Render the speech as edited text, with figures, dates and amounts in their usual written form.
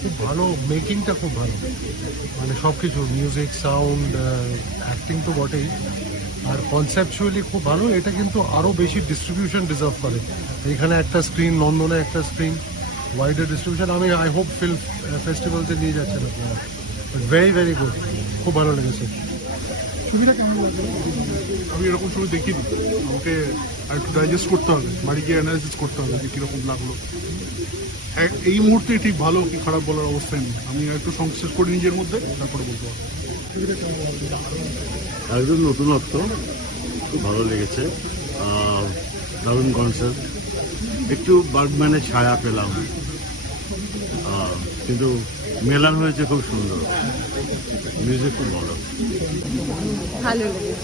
খুব ভালো, মেকিংটা খুব ভালো, মানে সব কিছু মিউজিক, সাউন্ড, অ্যাক্টিং তো বটেই, আর কনসেপচুয়ালি খুব ভালো। এটা কিন্তু আরও বেশি ডিস্ট্রিবিউশন ডিজার্ভ করে। এখানে একটা স্ক্রিন, লন্ডনে একটা স্ক্রিন, ওয়াইডার ডিস্ট্রিবিউশন। আমি আই হোপ ফিল্ম ফেস্টিভ্যালতে নিয়ে যাচ্ছেন আপনারা। ভেরি ভেরি গুড, খুব ভালো লেগেছে। ছবিটা কেমন লাগলো? আমি এরকম ছবি দেখিনি, আমাকে আর একটু ডাইজেস্ট করতে হবে, বাড়ি গিয়ে অ্যানালাইসিস করতে হবে যে কীরকম লাগলো। এই মুহূর্তে ঠিক ভালো কি খারাপ বলার অবস্থায় নেই, আমি একটু সংশ্লেষ করি নিজের মধ্যে, তারপরে বলতে পারবো। একদম নতুনত্ব, খুব ভালো লেগেছে। দারুণ কনসেপ্ট, একটু বার্গম্যানের ছায়া পেলাম, কিন্তু মেলান হয়েছে খুব সুন্দর, মিউজিক খুব ভালো। ভালো লেগেছে।